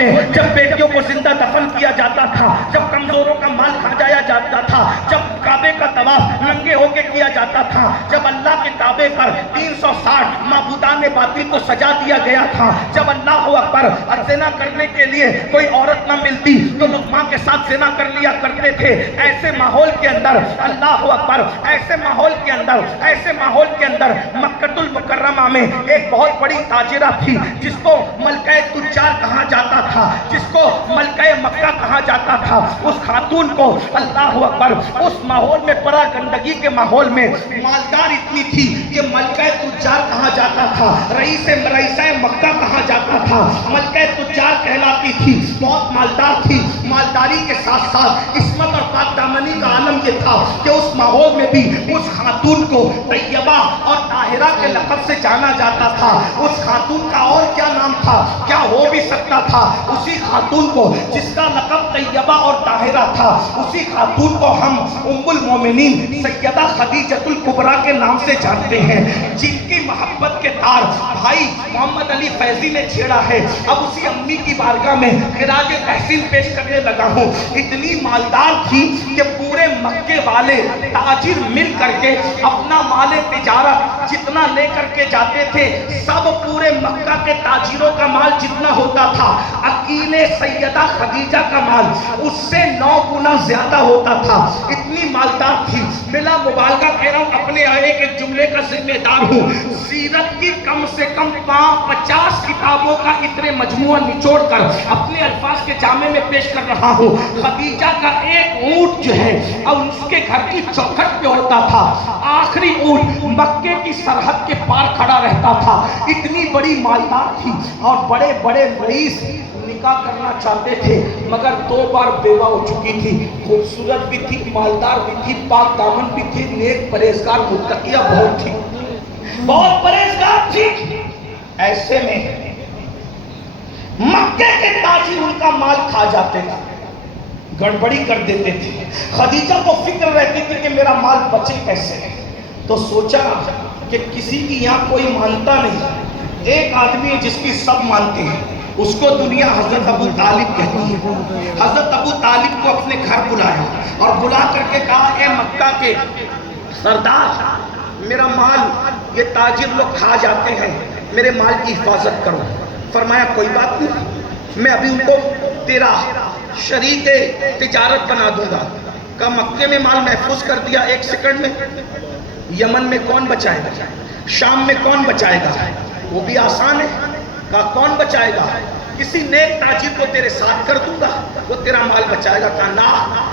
میں جب بیٹیوں کو زندہ دفن کیا جاتا تھا، جب کمزوروں کا مال کھا جایا جاتا تھا، جب کعبے کا طواف ننگے ہو کے کیا جاتا تھا، جب اللہ کے کعبے پر 360 معبودان باطل کو سجا دیا گیا تھا، جب اللہ اکبر زنا کرنے کے لیے کوئی عورت نہ ملتی تو لوگ ماں کے ساتھ زنا کر لیا کرتے تھے، ایسے ماحول کے اندر اللہ اکبر، ایسے ماحول کے اندر مکہ المکرمہ میں ایک بہت بڑی تاجرہ تھی جس کو ملکہ تجار کہا جاتا تھا، جس کو ملکہ مکہ کہا جاتا تھا۔ اس خاتون کو اللہ اکبر اس ماحول میں پرا گندگی کے ماحول میں مالدار اتنی تھی کہ ملکہ تجار کہا جاتا تھا، رئیسہ مکہ کہا جاتا تھا، ملکہ تجار کہلاتی تھی، بہت مالدار تھی۔ مالداری کے ساتھ ساتھ عصمت اور پاک دامنی کا عالم یہ تھا کہ اس ماحول میں بھی اس خاتون کو طیبہ اور طاہرہ کے لقب سے جانا جاتا تھا۔ اس خاتون کا اور کیا نام تھا؟ کیا ہو بھی سکتا تھا؟ اسی خاتون کو جس کا لقب طیبہ اور طاہرہ تھا، اسی خاتون کو ہم ام المومنین سیدہ خدیجۃ الکبریٰ کے نام سے جانتے ہیں، جن کی محبت کے تار بھائی محمد علی فیضی نے چھیڑا ہے۔ اب اسی امی کی بارگاہ میں خراج تحسین پیش کرنے لگا ہوں۔ اتنی مالدار تھی کہ پورے مکے والے تاجر مل کر کے اپنا مال تجارت جتنا لے کر کے جاتے تھے، سب پورے مکہ کے تاجروں کا مال جتنا ہوتا تھا، اکیلے سیدہ خدیجہ کا مال اس سے 9 گنا زیادہ ہوتا تھا۔ اتنی مالدار تھی۔ بلا مبالغہ کہہ رہا ہوں، اپنے آئے کے جملے کا ذمہ دار ہوں، سیرت کی کم سے کم 50 کتابوں کا اتنے مجموعہ نچوڑ کر اپنے الفاظ کے جامع میں پیش کر رہا ہوں۔ خدیجہ کا ایک اونٹ جو ہے اور اس کے گھر کی چوکھٹ پہ ہوتا تھا، آخری اونٹ مکے کی سرحد کے پار کھڑا رہتا تھا۔ اتنی بڑی مالدار تھی اور بڑے بڑے رئیس نکاح کرنا چاہتے تھے، مگر 2 بار بیوہ ہو چکی تھی۔ خوبصورت بھی تھی، مالدار بھی تھی، پاک دامن بھی تھی، نیک پرہیزگار متقیہ بہت تھی، بہت پرہیزگار تھی۔ ایسے میں مکے کے تاجر ان کا مال کھا جاتے تھے، گڑبڑی کر دیتے تھے۔ خدیجہ کو فکر رہتی تھی کہ میرا مال بچے کیسے، تو سوچا کہ کسی کی یہاں کوئی مانتا نہیں، ایک آدمی ہے جس کی سب مانتے ہیں، اس کو دنیا حضرت ابو طالب کہتی ہے۔ حضرت ابو طالب کو اپنے گھر بلایا اور بلا کر کے کہا، اے مکہ کے سردار، میرا مال یہ تاجر لوگ کھا جاتے ہیں، میرے مال کی حفاظت کرو۔ فرمایا کوئی بات نہیں، میں ابھی ان کو تیرا شریک تجارت بنا دوں گا۔ کہا مکے میں مال محفوظ کر دیا 1 سیکنڈ میں، یمن میں کون بچائے گا؟ شام میں کون بچائے گا؟ وہ بھی آسان ہے۔ کہا کون بچائے گا؟ کسی نیک تاجر کو تیرے ساتھ کر دوں گا، وہ تیرا مال بچائے گا۔ کہا نا،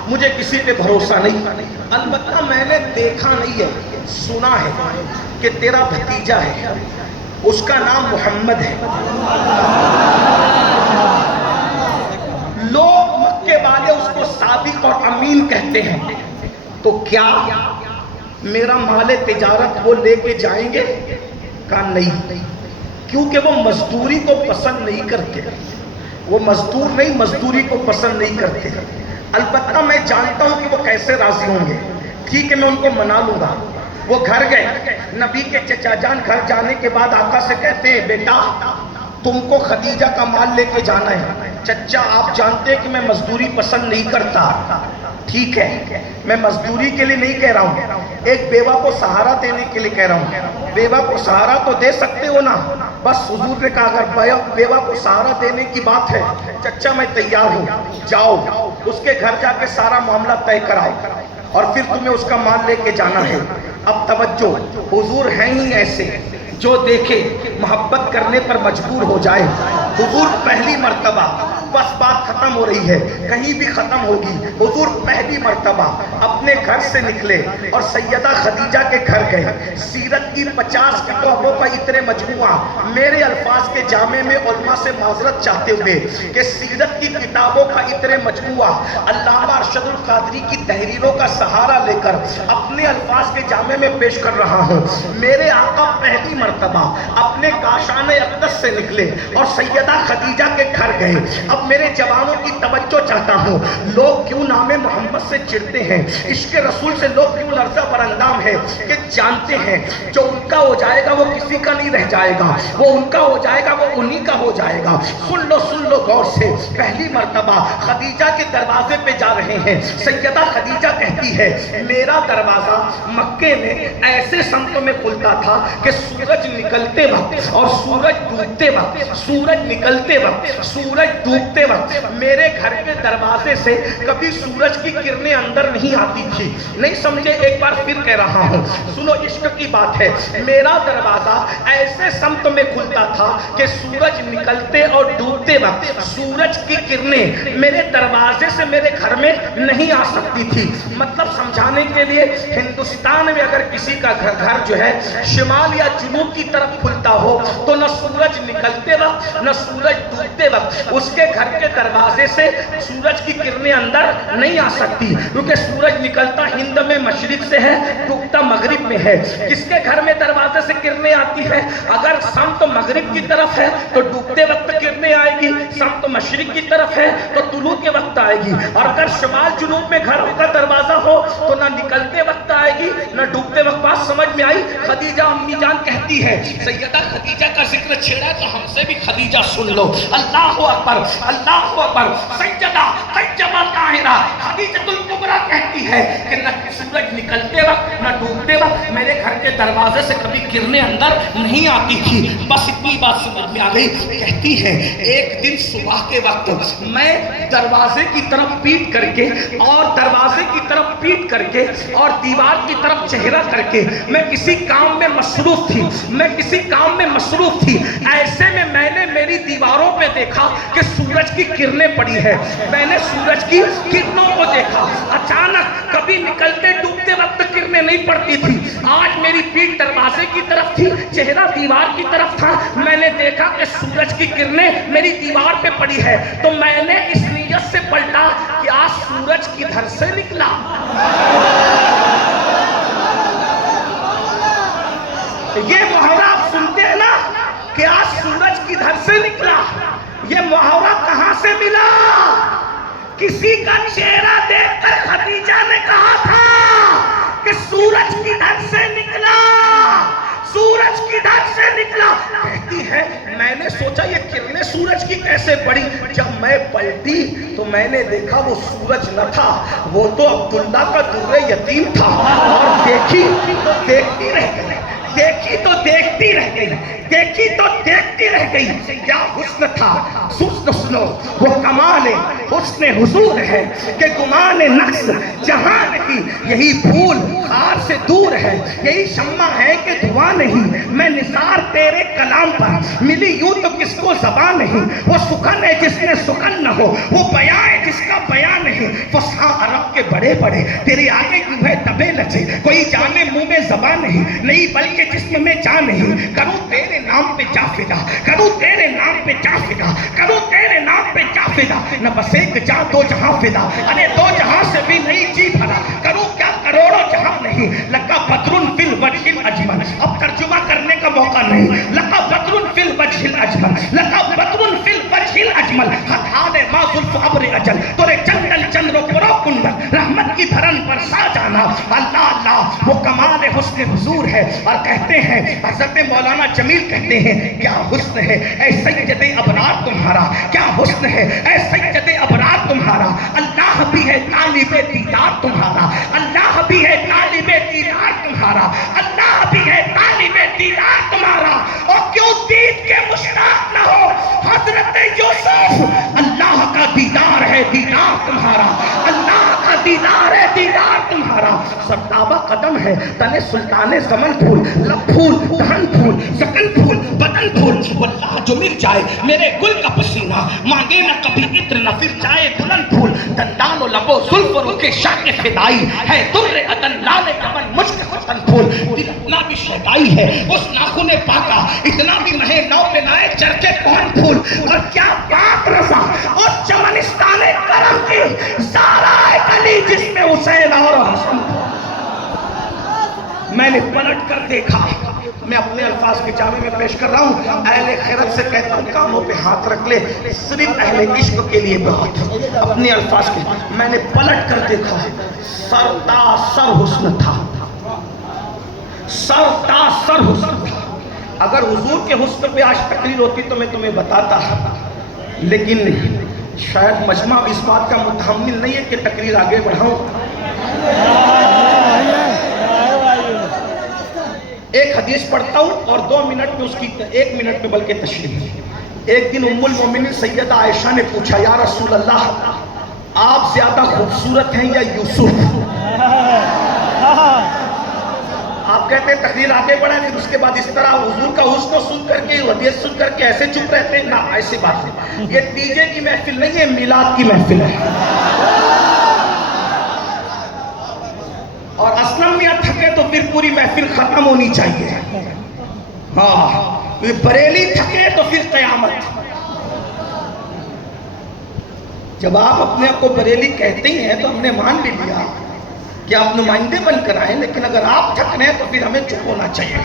مجھے کسی پہ بھروسہ نہیں، البتہ میں نے دیکھا نہیں ہے، سنا ہے کہ تیرا بھتیجا ہے، اس کا نام محمد ہے۔ لوگ مکے والے اس کو صادق اور امین کہتے ہیں، تو کیا میرا مال تجارت وہ لے کے جائیں گے؟ کہا نہیں، کیونکہ وہ مزدوری کو پسند نہیں کرتے، وہ مزدور نہیں، مزدوری کو پسند نہیں کرتے۔ البتہ میں جانتا ہوں کہ وہ کیسے راضی ہوں گے، ٹھیک ہے میں ان کو منا لوں گا۔ وہ گھر گئے، نبی کے چچا جان گھر جانے کے بعد آقا سے کہتے ہیں، بیٹا تم کو خدیجہ کا مال لے کے جانا ہے۔ چچا آپ جانتے ہیں کہ میں مزدوری پسند نہیں کرتا۔ ٹھیک ہے، میں مزدوری کے لیے نہیں کہہ رہا ہوں، ایک بیوہ کو سہارا دینے کے لیے کہہ رہا ہوں۔ بیوہ کو سہارا تو دے سکتے ہو نا؟ بس حضور نے کہا اگر بیوہ کو سہارا دینے کی بات ہے، چچا میں تیار ہوں، جاؤ اس کے گھر جا کے سارا معاملہ طے کراؤ اور پھر تمہیں اس کا مال لے کے جانا ہے۔ اب توجہ، حضور ہیں ہی ایسے جو دیکھے محبت کرنے پر مجبور ہو جائے۔ حضور پہلی مرتبہ، بس بات ختم ہو رہی ہے، کہیں بھی ختم ہوگی، حضور پہلی مرتبہ اپنے گھر سے نکلے اور سیدہ خدیجہ کے گھر گئے۔ سیرت کی 50 کتابوں کا اتنے مجموعہ، میرے الفاظ کے جامع میں علماء سے معذرت چاہتے ہوئے کہ سیرت کی کتابوں کا اتنے مجموعہ علامہ ارشد القادری کی تحریروں کا سہارا لے کر اپنے الفاظ کے جامع میں پیش کر رہا ہوں۔ میرے آقا پہلی مرتبہ اپنے کاشان اقدس سے نکلے اور سیدہ خدیجہ کے گھر گئے. اب میرے جوانوں کی توجہ چاہتا ہوں. لوگ کیوں نام محمد سے چڑھتے ہیں, عشق رسول سے لوگ کیوں لرزہ براندام ہے کہ جانتے ہیں جو ان کا ہو جائے گا وہ کسی کا نہیں رہ جائے گا, وہ ان کا ہو جائے گا وہ انہی کا ہو جائے گا. سن لو غور سے. پہلی مرتبہ خدیجہ کے دروازے پہ جا رہے ہیں. سیدہ خدیجہ کہتی ہے میرا دروازہ مکے میں ایسے سمت میں کھلتا تھا کہ سورج نکلتے وقت اور سورج ڈوبتے وقت, سورج نکلتے وقت سورج ڈوبتے وقت میرے گھر کے دروازے سے کبھی سورج کی کرنیں اندر نہیں آتی تھی. نہیں سمجھے, ایک بار پھر کہہ رہا ہوں, سنو عشق کی بات ہے. میرا دروازہ ایسے سمت میں کھلتا تھا کہ سورج نکلتے اور ڈوبتے وقت سورج کی کرنیں میرے دروازے سے میرے گھر میں نہیں آ سکتی تھی. مطلب سمجھانے کے لیے, ہندوستان میں اگر کسی کا گھر جو ہے شمال یا جنوب کی طرف کھلتا ہو تو نہ سورج نکلتے وقت نہ سورج ڈوبتے وقت اس کے گھر کے دروازے سے سورج کی کرنیں اندر نہیں آ سکتی, کیونکہ سورج نکلتا ہند میں مشرق سے ہے, ڈوبتا مغرب میں ہے. کس کے گھر میں دروازے سے کرنیں آتی ہے؟ اگر سمت مغرب کی طرف ہے تو ڈوبتے وقت کرنیں آئے گی, سمت مشرق کی طرف ہے تو طلوع کے وقت آئے گی. اور اگر شمال جنوب میں گھر کا دروازہ ہو تو نہ نکلتے وقت آئے گی نہ ڈوبتے وقت. بات سمجھ میں آئی؟ خدیجہ امی جان کہتی ہے, سیدہ خدیجہ کا ذکر چھیڑا تو ہم سے بھی خدیجہ سن لو. اللہ اکبر, اللہ اکبر. سیدہ طیبہ طاہرہ خدیجہ الکبریٰ کہتی ہے کہ نہ سورج نکلتے وقت نہ ڈوبتے وقت میرے گھر کے دروازے سے کبھی کرنیں اندر نہیں آتی تھی. بس اتنی بات سمجھ میں آ گئی. کہتی ہے ایک دن صبح کے وقت میں دروازے کی طرف پیٹ کر کے اور دروازے کی طرف پیٹ کر کے اور دیوار کی طرف چہرہ کر کے میں کسی کام میں مصروف تھی, میں کسی کام میں مصروف تھی. ایسے میں نے میری دیواروں پہ دیکھا کہ سورج کی کرنیں پڑی ہے. میں نے سورج کی کرنوں کو دیکھا. اچانک کبھی نکلتے ڈوبتے وقت کرنیں نہیں پڑتی تھی. آج میری پیٹھ دروازے کی طرف تھی, چہرہ دیوار کی طرف تھا. میں نے دیکھا کہ سورج کی کرنیں میری دیوار پہ پڑی ہے. تو میں نے اس نیت سے پلٹا کہ آج سورج کدھر سے نکلا. یہ محاورہ آپ سنتے ہیں نا کہ آج سورج کدھر سے نکلا, یہ محاورہ کہاں سے ملا؟ کسی کا چہرہ دیکھ کر خدیجہ نے کہا تھا کہ سورج کدھر سے نکلا, سورج کدھر سے نکلا. کہتی ہے میں نے سوچا یہ کرنیں سورج کی کیسے پڑی. جب میں پلٹی تو میں نے دیکھا وہ سورج نہ تھا, وہ تو عبداللہ کا در یتیم تھا. اور دیکھی تو دیکھتی رہ گئی, دیکھی تو دیکھتی رہ گئی, دیکھی تو دیکھتی رہ گئی. کیا حسن تھا, سنو وہ کمال حسن حضور ہے کہ گمان نقص جہاں نہیں. یہی پھول خار سے دور ہے, یہی شمع ہے کہ دھواں نہیں. میں نثار تیرے کلام پر ملی یوں تو کس کو زبان نہیں. وہ سخن ہے جس میں سخن نہ ہو, وہ بیان ہے جس کا بیان نہیں. فصحا عرب کے بڑے بڑے تیرے آگے کیوں ہے دبے لچے. کوئی جانے منہ میں زبان نہیں بلکہ جسم میں جان نہیں. کروں تیرے نام پہ جا فدا, کروں تیرے نام پہ جا فدا, کروں تیرے نام پہ جا فدا. نہ بس ایک جا دو جہاں فدا, ارے دو جہاں سے بھی نہیں جی بھرا. کروں کیا کروڑوں جہاں نہیں. لقا بدر فی الوجہ الاجمل. اب ترجمہ کرنے کا موقع نہیں. لقا بدر فی الوجہ الاجمل, لقا بدر فی الوجہ الاجمل. حال ما زلف ابر اجل تورے چندل چندرو پرو کنڈل رحمت کی دھرن پر سا جانا. اللہ اللہ, وہ کمال حسن حضور ہے. اور کہتے ہیں حضرت مولانا جمیل کہتے ہیں کیا حسن ہے اے سید ابرار تمہارا, کیا حسن ہے اے سید ابرار تمہارا. اللہ بھی ہے طالب دیدار تمہارا, اللہ بھی ہے طالب دیدار تمہارا, اللہ بھی ہے طالب دیدار تمہارا. اور کیوں دید کے مشتاق نہ ہو حضرت یوسف. اللہ کا دیدار ہے دیدار تمہارا, اللہ کا دیدار ہے دیدار تمہارا. سرتابہ قدم ہے تنے سلطان زمن پھول, لب پھول, دہن پھول, سکن پھول, بدن پھول. واللہ جو مل جائے میرے گل کا پسینہ, مانگے نہ کبھی عطر نہ پھر جائے بلند پھول. دندان و لب و زلف و رخ شاق فدائی ہے در عدن لال یمن مشک ختن پھول. دل اتنا بھی شیدائی ہے اس ناخن پاکا, اتنا بھی مہے نو پہ نائے چرکے کون پھول. اور کیا بات رسا اور چمنستان کرم کی زہرائے گلی جس میں حسین اور حسن. میں نے پلٹ کر دیکھا, میں اپنے الفاظ کے جامع میں پیش کر رہا ہوں. اہل خیرت سے کہتا ہوں کانوں پہ ہاتھ رکھ لے, صرف اہل عشق کے لیے بات. اپنے الفاظ کے میں نے پلٹ کر دیکھا, سر تا سر حسن تھا, سر تا سر حسن تھا. اگر حضور کے حسن پہ آج تقریر ہوتی تو میں تمہیں بتاتا, لیکن شاید مجمع اس بات کا متحمل نہیں ہے کہ تقریر آگے بڑھاؤں. ایک حدیث پڑھتا ہوں اور 2 منٹ میں اس کی 1 منٹ میں بلکہ تشریح. ایک دن ام المومنین سیدہ عائشہ نے پوچھا, یا رسول اللہ آپ زیادہ خوبصورت ہیں یا یوسف؟ آپ کہتے ہیں تقریر آگے بڑھائیں, پھر اس کے بعد اس طرح حضور کا حسن سن کر کے, حدیث سن کر کے ایسے چپ رہتے ہیں نا, ایسی بات نہیں. یہ ڈی جے کی محفل نہیں ہے, میلاد کی محفل ہے. اور اسلم میاں تھکے تو پھر پوری محفل ختم ہونی چاہیے. ہاں, بریلی تھکے تو پھر قیامت. جب آپ اپنے آپ کو بریلی کہتے ہیں تو ہم نے مان بھی لیا کہ آپ نمائندے بن کر آئے, لیکن اگر آپ تھک رہے ہیں تو پھر ہمیں چپ ہونا چاہیے.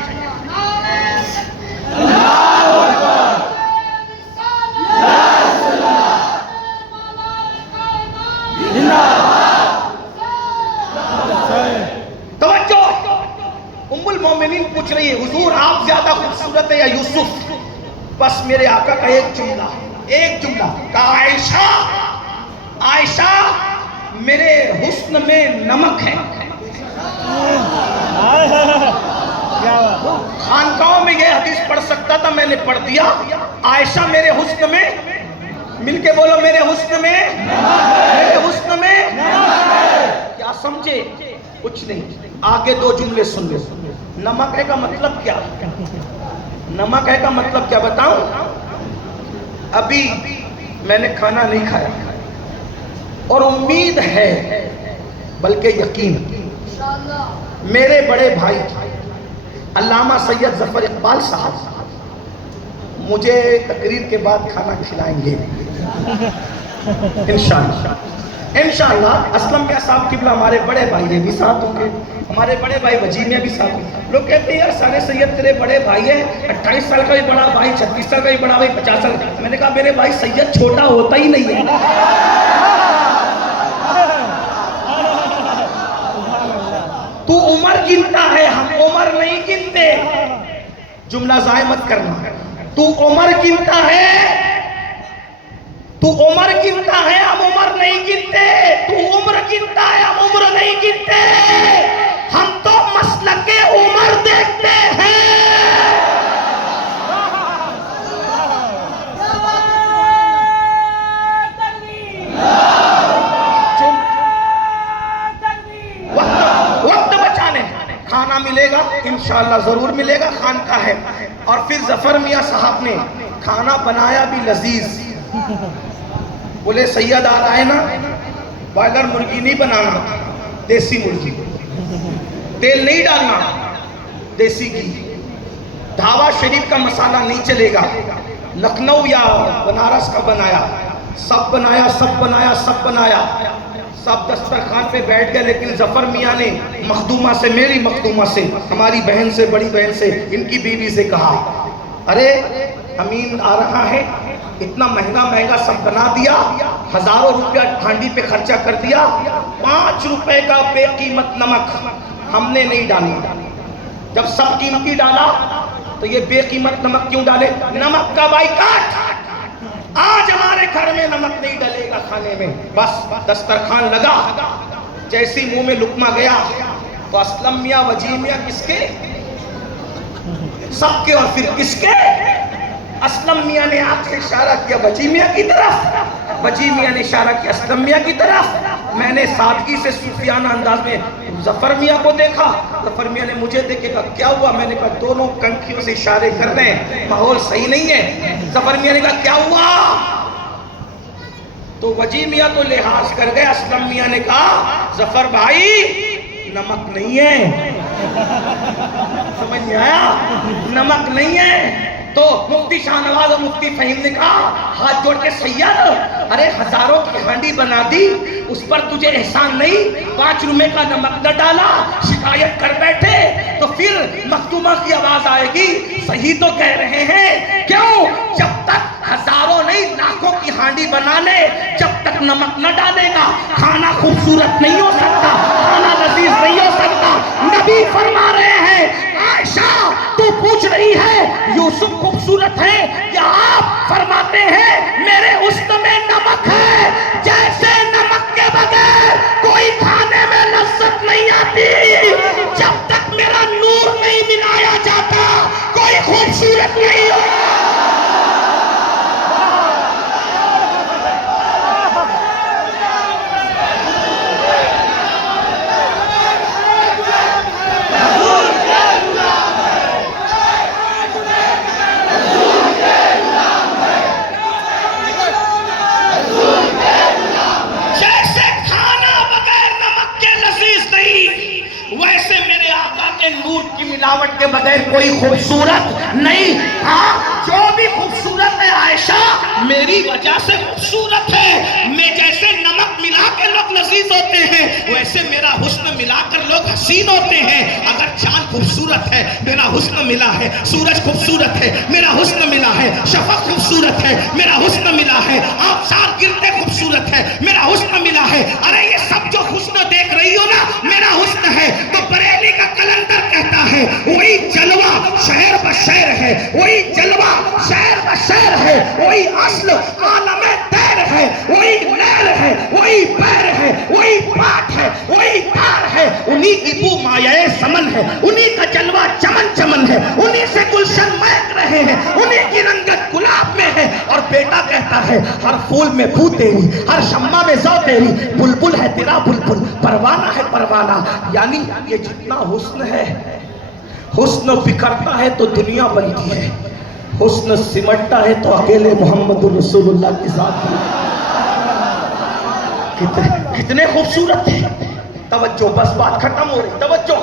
توجہ, ام المومنین پوچھ رہی ہے حضور آپ زیادہ خوبصورت ہیں یا یوسف؟ بس میرے آقا کا ایک جملہ کہا, عائشہ عائشہ میرے حسن میں نمک ہے. خانقاہوں میں یہ حدیث پڑھ سکتا تھا, میں نے پڑھ دیا. عائشہ میرے حسن میں, مل کے بولو میرے حسن میں, میرے حسن میں کیا سمجھے؟ کچھ نہیں. آگے 2 جملے سن لے. نمک ہے کا مطلب کیا؟ نمک ہے کا مطلب کیا بتاؤں؟ ابھی میں نے کھانا نہیں کھایا اور امید ہے بلکہ یقین میرے بڑے بھائی علامہ سید ظفر اقبال صاحب مجھے تقریر کے بعد کھانا کھلائیں گے انشاءاللہ. اسلم میاں صاحب قبلہ ہمارے بڑے بھائی یہ بھی ساتھ ہوں گے, ہمارے بڑے بھائی وجی میاں بھی ساتھ ہوں. لوگ کہتے ہیں یار سارے سید تیرے بڑے بھائی ہیں, 28 سال کا بھی بڑا بھائی, 36 سال کا بھی بڑا بھائی, 50 سال کا. میں نے کہا میرے بھائی سید چھوٹا ہوتا ہی نہیں ہے. تو عمر گنتا ہے, ہم عمر نہیں گنتے. جملہ ضائع مت کرنا. تو عمر گنتا ہے, تو عمر گنتا ہے, ہم عمر نہیں گنتے. تو عمر گنتا ہے, ہم عمر نہیں گنتے. ہم تو مسلک عمر دیکھتے ہیں. وقت بچانے کھانا ملے گا انشاءاللہ, ضرور ملے گا, خانقاہ ہے. اور پھر ظفر میاں صاحب نے کھانا بنایا بھی لذیذ. بولے سید آ رہا ہے نا, بائلر مرغی نہیں بنانا, دیسی مرغی, تیل نہیں ڈالنا, دیسی گھی. دھاوا شریف کا مسالہ نہیں چلے گا, لکھنؤ یا بنارس کا بنایا. سب بنایا, سب بنایا, سب بنایا, سب دسترخوان پہ بیٹھ گئے. لیکن ظفر میاں نے مخدومہ سے, میری مخدومہ سے, ہماری بہن سے, بڑی بہن سے, ان کی بیوی سے کہا, ارے امین آ رہا ہے, اتنا مہنگا سب بنا دیا, ہزاروں روپیہ ہانڈی پہ خرچہ کر دیا, 5 روپے کا بے قیمت نمک ہم نے نہیں ڈالا. جب سب قیمتی ڈالا تو یہ بے قیمت نمک کیوں ڈالے؟ نمک کا بائیکاٹ. آج ہمارے گھر میں نمک نہیں ڈلے گا کھانے میں. بس دسترخوان لگا, جیسی منہ میں لقمہ گیا تو اسلم میاں وجی میاں کس کے, سب کے, اور پھر کس کے؟ اسلم میاں نے آنکھ سے اشارہ کیا وجی میاں کی طرف, وجی میاں نے اشارہ کیا اسلم میاں کی طرف. میں نے سادگی سے صوفیانہ انداز میں ظفر میاں کو دیکھا, ظفر میاں نے مجھے دیکھے کہا کیا ہوا؟ میں نے کہا دونوں کنکھیوں سے اشارے کر رہے ہیں, ماحول صحیح نہیں ہے. ظفر میاں نے کہا کیا ہوا؟ تو وجی میاں تو لحاظ کر گئے. اسلم میاں نے کہا ظفر بھائی نمک نہیں ہے. سمجھ نہیں آیا؟ نمک نہیں ہے. تو مفتی شاہ نواز اور مفتی فہیم نے کہا ہاتھ جوڑ کے سید, ارے ہزاروں کی ہانڈی بنا دی, اس پر تجھے احسان نہیں, 5 روپے کا نمک نہ ڈالا, شکایت کر بیٹھے. تو پھر مختومہ کی آواز آئے گی صحیح تو کہہ رہے ہیں، کیوں؟ جب تک ہزاروں نہیں لاکھوں کی ہانڈی بنا لے، جب تک نمک نہ ڈالے گا کھانا خوبصورت نہیں ہو سکتا، کھانا لذیذ نہیں ہو سکتا۔ نبی فرما رہے ہیں عائشہ تو پوچھ رہی ہے یوسف خوبصورت ہے یا آپ فرماتے ہیں میرے حسن میں نمک ہے، جیسے نمک کے بغیر کوئی کھانے میں لذت نہیں آتی، جب تک میرا نور نہیں ملایا جاتا کوئی خوبصورت نہیں ہوتا۔ نور کی ملاوٹ کے بغیر کوئی خوبصورت نہیں۔ ہاں جو بھی خوبصورت ہے عائشہ میری وجہ سے خوبصورت ہے، میں جیسے نمک ملا کے لوگ لذیذ ہوتے ہیں ویسے میرا حسن ملا کر لوگ حسین ہوتے ہیں۔ اگر چاند خوبصورت ہے میرا حسن ملا ہے، سورج خوبصورت ہے میرا حسن ملا ہے، شفق خوبصورت ہے میرا حسن ملا ہے، آبشار گرتے خوبصورت ہے میرا حسن ملا ہے۔ ارے یہ سب جو حسن دیکھ رہی ہو نا میرا حسن ہے۔ تو بریلی کا کلندر کہتا ہے وہی جلوہ شہر بشہر ہے، وہی جلوہ شہر بشہر ہے، وہی اصل عالم تیر ہے، وہی نیل ہے، وہی پیر ہے، وہی پاٹ ہے، وہی تار ہے، انہی کی بو مایہ سمن ہے، انہی کا جلوہ چمن چمن ہے، انہی سے گلشن مہک رہے ہیں، انہی کی رنگت گلاب میں ہے۔ اور بیٹا کہتا ہے ہر پھول میں بو تیری، ہر شمع میں ذو تیری، بلبل ہے تیرا بلبل، پروانہ ہے پروانہ۔ یعنی یہ جتنا حسن ہے، حسن بکھرتا ہے تو دنیا بنتی ہے، حسن سمٹتا ہے تو اکیلے محمد رسول اللہ کی ذات کتنے خوبصورت ہے۔ توجہ، بس بات ختم ہو رہی، توجہ۔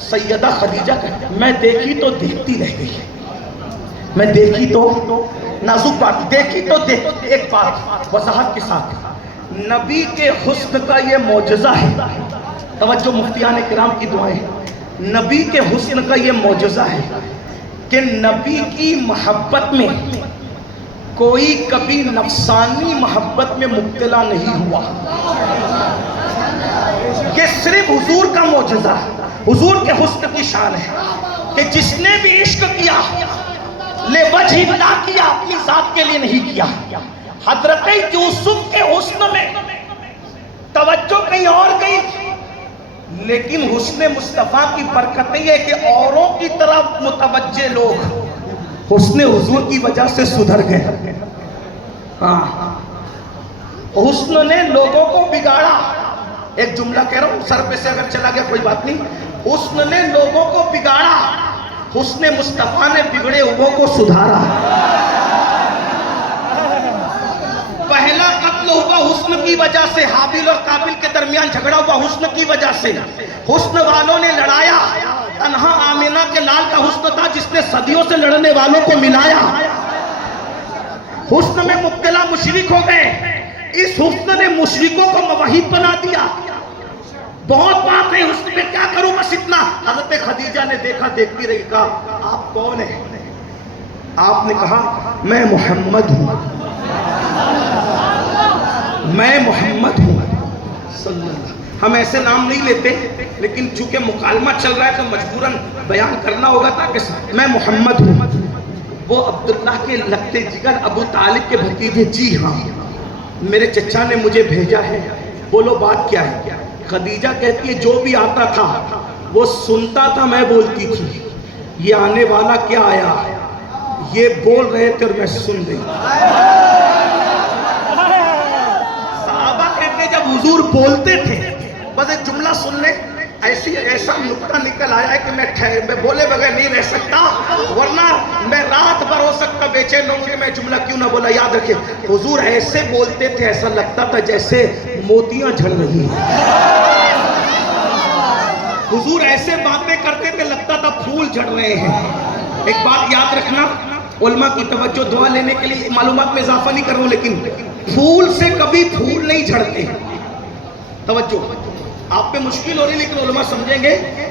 سیدہ خدیجہ میں دیکھی تو دیکھتی رہ گئی، میں دیکھی تو نازک بات دیکھی تو ایک بات وضاحت کے ساتھ، نبی کے حسن کا یہ معجزہ ہے۔ توجہ، مفتیان کرام کی دعائیں، نبی کے حسن کا یہ معجزہ ہے کہ نبی کی محبت میں کوئی کبھی نفسانی محبت میں مبتلا نہیں ہوا۔ یہ صرف حضور کا معجزہ ہے، حضور کے حسن کی شان ہے کہ جس نے بھی عشق کیا لے وجہ اللہ کیا، اپنی ذات کے لیے نہیں کیا۔ حضرت یوسف کے حسن میں توجہ کہیں اور گئی، لیکن حسن مصطفیٰ کی برکتیں یہ کہ اوروں کی طرف متوجہ لوگ حسن حضور کی وجہ سے سدھر گئے۔ ہاں، حسن نے لوگوں کو بگاڑا۔ ایک جملہ کہہ رہا ہوں، سر پہ سے اگر چلا گیا کوئی بات نہیں، حسن نے لوگوں کو بگاڑا، حسن مصطفیٰ نے بگڑے ہوئوں کو سدھارا۔ پہلا قتل ہوا حسن کی وجہ سے، حابیل اور قابل کے درمیان جھگڑا ہوا حسن کی وجہ سے، حسن والوں نے لڑایا۔ تنہا آمینہ کے لال کا حسن تھا جس نے صدیوں سے لڑنے والوں کو ملایا۔ حسن میں مبتلا مشرک ہو گئے، اس حسن نے مشرکوں کو موحد بنا دیا۔ بہت بات ہے حسن میں، کیا کروں بس اتنا۔ حضرت خدیجہ نے دیکھا، دیکھتی رہی، کہا آپ کون ہیں؟ آپ نے کہا میں محمد ہوں، میں محمد ہوں صلی اللہ۔ ہم ایسے نام نہیں لیتے، لیکن چونکہ مکالمہ چل رہا ہے تو مجبوراً بیان کرنا ہوگا تاکہ میں محمد ہوں۔ وہ عبداللہ کے لگتے جگر ابو طالب کے بھتیجے، جی ہاں میرے چچا نے مجھے بھیجا ہے، بولو بات کیا ہے؟ خدیجہ کہتی ہے جو بھی آتا تھا وہ سنتا تھا، میں بولتی تھی یہ آنے والا کیا آیا، یہ بول رہے تھے اور میں سن رہی۔ صحابہ کہتے جب حضور بولتے تھے بس ایک جملہ سن لیں، ایسا نکتہ نکل آیا ہے کہ میں بولے بغیر نہیں رہ سکتا، ورنہ میں رات بھر ہو سکتا بے چین ہوں کہ میں جملہ کیوں نہ بولا۔ یاد رکھیں حضور ایسے بولتے تھے ایسا لگتا تھا جیسے موتیاں جھڑ رہی ہیں۔ حضور ایسے باتیں کرتے تھے لگتا تھا پھول جھڑ رہے ہیں۔ ایک بات یاد رکھنا، علماء کی توجہ، دعا لینے کے لیے معلومات میں اضافہ نہیں کر رہا ہوں، لیکن پھول سے کبھی پھول نہیں جھڑتے۔ توجہ، آپ پہ مشکل ہو رہی لیکن علماء سمجھیں گے،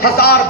1000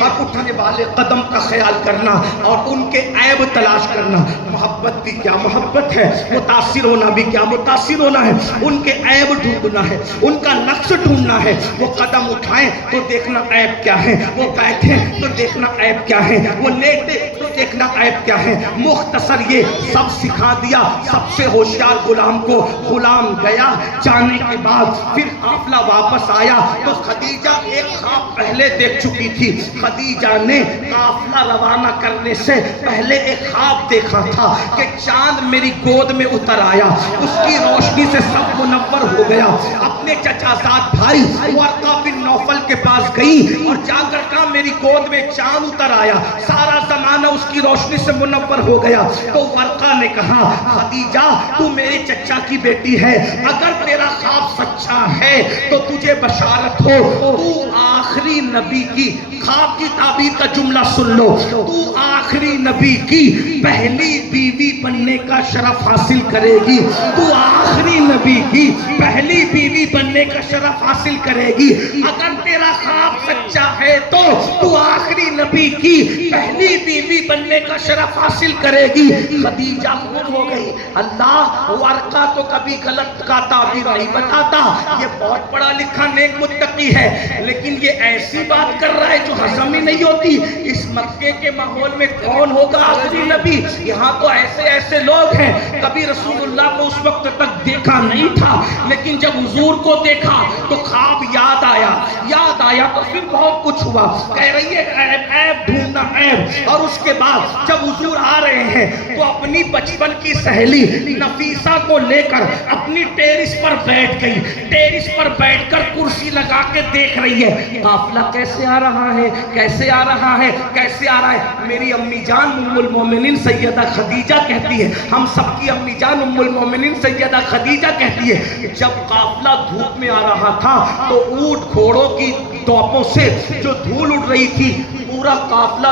ہر اٹھنے والے قدم کا خیال کرنا اور ان کے عیب تلاش کرنا. محبت بھی کیا محبت ہے, متاثر ہونا بھی کیا متاثر ہونا ہے. ان کے عیب ڈھونڈنا ہے, ان کا نقص ڈھونڈنا ہے. وہ قدم اٹھائیں تو دیکھنا عیب کیا ہے, وہ بیٹھیں تو دیکھنا عیب کیا ہے, وہ لیٹے تو دیکھنا عیب کیا ہے. مختصر یہ سب سکھا دیا سب سے ہوشیار غلام کو. غلام گیا, جانے کے بعد پھر قافلہ واپس آیا تو خدیجہ ایک خواب پہلے دیکھ چکی تھی. خدیجہ نے قافلہ روانہ کرنے سے پہلے ایک خواب دیکھا تھا کہ چاند میری گود میں اتر آیا, اس کی روشنی سے سب منور ہو گیا. اپنے چچا زاد بھائی ورقہ بن نوفل کے پاس گئی اور جا کر کہا میری گود میں چاند اتر آیا, سارا زمانہ اس کی روشنی سے منور ہو گیا. تو ورقہ نے کہا خدیجہ تو میرے چچا کی بیٹی ہے, اگر تیرا خواب سچا ہے تو تجھے بشارت ہو, تو آخری نبی کی خواب کی تعبیر کا جملہ سن لو, تو آخری نبی کی پہلی بیوی بننے کا شرف حاصل کرے گی. تو آخری نبی کی پہلی بیوی بننے کا شرف حاصل کرے گی. اگر تیرا خواب سچا ہے تو آخری نبی کی پہلی بیوی بننے کا شرف حاصل کرے گی. خدیجہ خود ہو گئی, اللہ ورقہ تو کبھی غلط کا تعبیر نہیں بتاتا, یہ بہت پڑھا لکھا نیک متقی ہے, لیکن یہ ایسی بات کر رہا ہے جو ہضم ہی نہیں ہوتی. اس مکے کے ماحول میں کون ہوگا آخری نبی؟ یہاں تو ایسے ایسے لوگ ہیں کبھی رسول اللہ کو اس وقت تک دیکھا نہیں تھا, لیکن جب حضور کو دیکھا تو خواب یاد آیا تو پھر بہت کچھ ہوا. کہہ رہی ہے عیب ڈھونڈنا عیب. اور اس کے بعد جب حضور آ رہے ہیں تو اپنی بچپن کی سہیلی نفیسہ کو لے کر اپنی ٹیرس پر بیٹھ گئی. ٹیرس پر بیٹھ کر کرسی لگا کے دیکھ رہی ہے قافلہ کیسے آ رہا ہے, کیسے آ رہا ہے, کیسے آ رہا ہے. میری امی جان ام المومنین سیدہ خدیجہ کہتی ہے, ہم سب کی امی جان ام المومنین سیدہ خدیجہ کہتی ہے, جب قافلہ دھوپ میں آ رہا تھا تو اونٹ گھوڑوں کی ٹوپوں سے جو دھول اڑ رہی تھی پورا قافلہ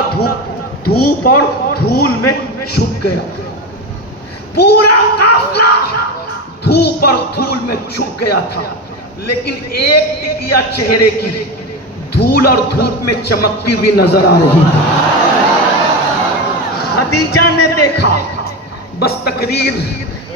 دھوپ اور دھول میں چھپ گیا. پورا قافلہ دھوپ اور دھول میں چھپ گیا تھا, لیکن ایک ٹکیا چہرے کی دھول اور دھوپ میں چمکتی ہوئی نظر آ رہی تھی. خدیجہ نے دیکھا. بس تقریر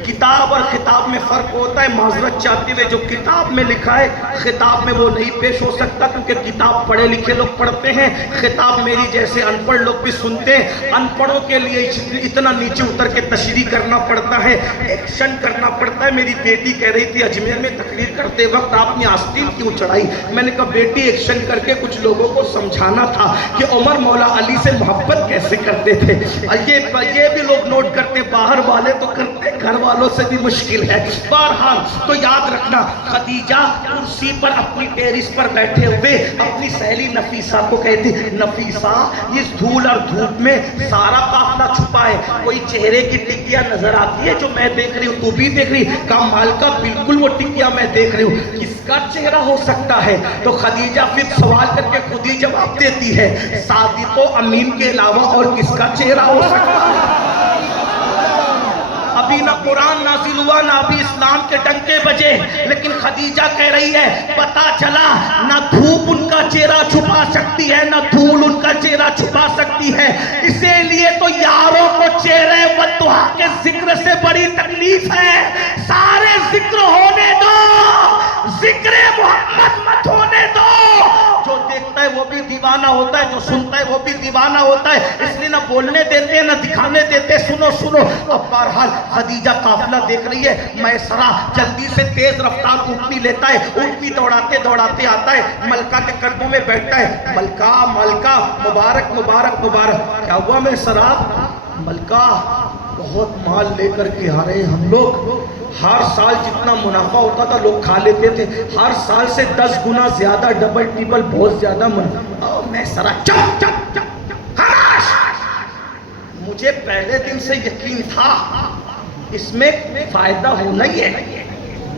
کتاب اور خطاب میں فرق ہوتا ہے. معذرت چاہتے ہوئے جو کتاب میں لکھا ہے خطاب میں وہ نہیں پیش ہو سکتا, کیونکہ کتاب پڑھے لکھے لوگ پڑھتے ہیں, خطاب میری جیسے ان پڑھ لوگ بھی سنتے ہیں. ان پڑھوں کے لیے اتنا نیچے اتر کے تشریح کرنا پڑتا ہے, ایکشن کرنا پڑتا ہے. میری بیٹی کہہ رہی تھی اجمیر میں تقریر کرتے وقت آپ نے آستین کیوں چڑھائی؟ میں نے کہا بیٹی ایکشن کر کے کچھ لوگوں کو سمجھانا تھا کہ عمر مولا علی سے محبت کیسے کرتے تھے. یہ بھی لوگ نوٹ کرتے, باہر والے تو کرتے, گھر والوں سے بھی مشکل ہے. بہرحال تو یاد رکھنا خدیجہ کرسی پر اپنی ٹیرس پر بیٹھے ہوئے اپنی سہیلی نفیسہ کو کہتی نفیسہ اس دھول اور دھوپ میں سارا قافلہ چھپا ہے, کوئی چہرے کی ٹکیا نظر آتی ہے جو میں دیکھ رہی ہوں, تو بھی دیکھ رہی؟ کہا مالکہ بالکل وہ ٹکیا میں دیکھ رہی ہوں, کس کا چہرہ ہو سکتا ہے؟ تو خدیجہ پھر سوال کر کے خود ہی جواب دیتی ہے صادق و امین کے علاوہ اور کس کا چہرہ ہو سکتا ہے؟ ابھی نہ قرآن نازل ہوا نہ ابھی اسلام کے ڈنکے بجے, لیکن خدیجہ کہہ رہی ہے پتا چلا نہ دھوپ ان کا چہرہ چھپا سکتی ہے نہ دھول ان کا چہرہ چھپا سکتی ہے. اسی لیے تو یاروں کو چہرے والدہا کے ذکر سے بڑی تکلیف ہے. سارے ذکر ہونے دو, ذکر محمد مت ہونے دو. جو دیکھتا ہے وہ بھی دیوانہ ہوتا ہے, جو سنتا ہے وہ بھی دیوانہ ہوتا ہے, اس لیے نہ بولنے دیتے نہ دکھانے دیتے. سنو. اب بہرحال خدیجہ قافلہ دیکھ رہی ہے. میسرہ جلدی سے تیز رفتار اونٹنی لیتا ہے, اونٹنی دوڑاتے آتا ہے, ملکہ کے قدموں میں بیٹھتا ہے. ملکہ مبارک. کیا ہوا میسرہ؟ ملکہ بہت مال لے کر کے آ رہے ہیں ہم لوگ, ہر سال جتنا منافع ہوتا تھا لوگ کھا لیتے تھے, ہر سال سے 10 گنا زیادہ, ڈبل ٹریپل بہت زیادہ منافع. میسرہ چپ خاموش. مجھے پہلے دن سے یقین تھا اس میں فائدہ ہونا ہی ہے,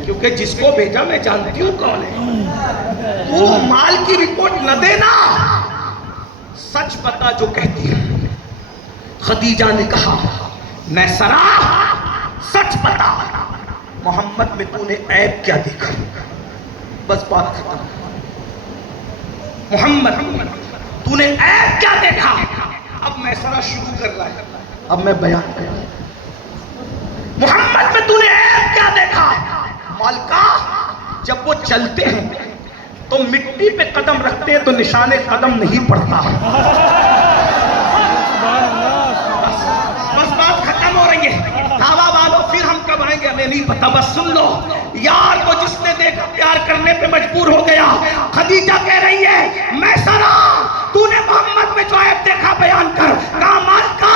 کیونکہ جس کو بھیجا میں جانتی ہوں کون ہے. تو مال کی رپورٹ نہ دینا, سچ بتا جو کہتی ہے. خدیجہ نے کہا میسرہ سچ بتا, محمد میں تو نے عیب کیا دیکھا؟ بس بات ختم. محمد تو نے عیب کیا دیکھا؟ اب میسرہ شروع کر رہا ہے، اب میں بیان کر رہا ہوں، محمد میں تو نے عیب کیا دیکھا؟ مالکہ جب وہ چلتے ہیں تو مٹی پہ قدم رکھتے ہیں تو نشان قدم نہیں پڑتا، بس بات ختم ہو رہی ہے، دعویٰ والو پھر ہم کب آئیں گے ہمیں نہیں پتا، بس سن لو، یار کو جس نے دیکھا پیار کرنے پہ مجبور ہو گیا۔ خدیجہ کہہ رہی ہے میسرہ تو نے محمد میں جو عیب دیکھا بیان کر۔ کہا مالکہ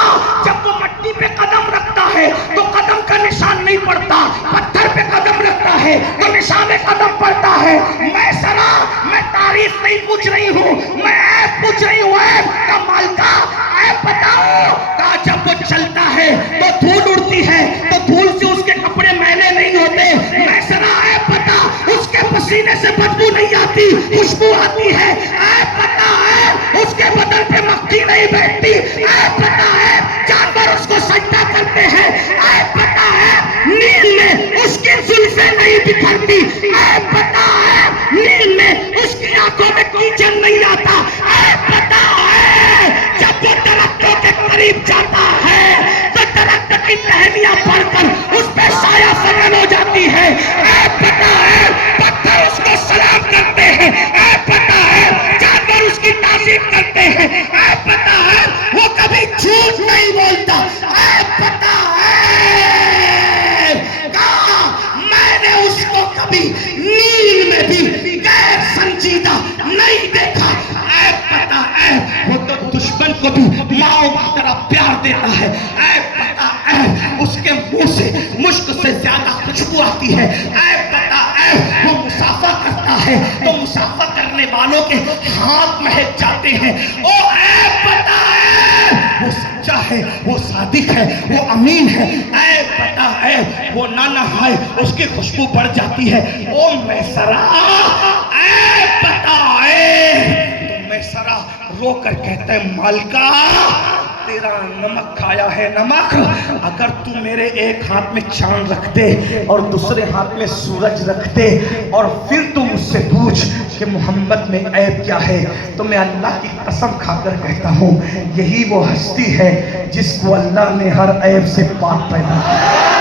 جب وہ مٹی پہ قدم رکھتا ہے تو قدم کا نشان نہیں پڑتا، پتھر پہ قدم رکھتا ہے تو نشان قدم پڑتا ہے۔ میسرہ میں تعریف نہیں پوچھ رہی ہوں، میں عیب پوچھ رہی ہوں، عیب کا مالکہ عیب بتاؤ۔ کہا جب وہ چلتا ہے تو دھول اڑتی ہے تو دھول سے اس کے کپڑے میلے نہیں ہوتے۔ میسرہ عیب بتا، اس کے پسینے سے بدبو نہیں آتی، خوشبو آتی ہے۔ عیب بتا ہے اس کے بدن پہ مکھی نہیں بیٹھتی۔ عیب بتا ہے جانور اس کو سجدہ کرتے ہیں۔ عیب بتا ہے نیل میں اس کی زلفیں نہیں بکھرتی۔ عیب بتا ہے نیل میں اس کی آنکھوں میں کیچڑ نہیں آتا۔ عیب بتا ہے جب وہ درختوں کے قریب جاتا ہے تو درخت کی ٹہنیاں پڑ کر اس پہ سایہ فگن ہو جاتی ہے۔ عیب بتا ہے پتھر اس کو سلام کرتے ہیں۔ عیب بتا ہے جانور اس کی تعظیم کرتے ہیں۔ عیب بتا ہے وہ کبھی جھوٹ نہیں بولتا۔ عیب بتا ہے کہا میں نے اس کو کبھی نیل میں بھی غیر سنجیدہ نہیں دیکھا۔ عیب بتا ہے وہ تو دشمن کو بھی ماؤں کی طرح پیار دیتا ہے۔ عیب بتا ہے اس کے منہ سے مشک سے زیادہ خوشبو آتی ہے۔ عیب بتا ہے وہ مسافہ کرتا ہے تو مسافہ کرنے والوں کے ہاتھ مہک جاتے ہیں۔ او عیب بتا ہے وہ سچا ہے، وہ صادق ہے، وہ امین ہے۔ عیب بتا ہے وہ نہ نہائے اس کی خوشبو بڑھ جاتی ہے۔ او میسرہ عیب بتا ہے۔ تو میسرہ رو کر کہتا ہے مالکہ تیرا نمک کھایا ہے نمک، اگر تو میرے ایک ہاتھ میں چاند رکھ دے اور دوسرے ہاتھ میں سورج رکھ دے اور پھر تو مجھ سے پوچھ کہ محمد میں عیب کیا ہے، تو میں اللہ کی قسم کھا کر کہتا ہوں یہی وہ ہستی ہے جس کو اللہ نے ہر عیب سے پاک پیدا کیا۔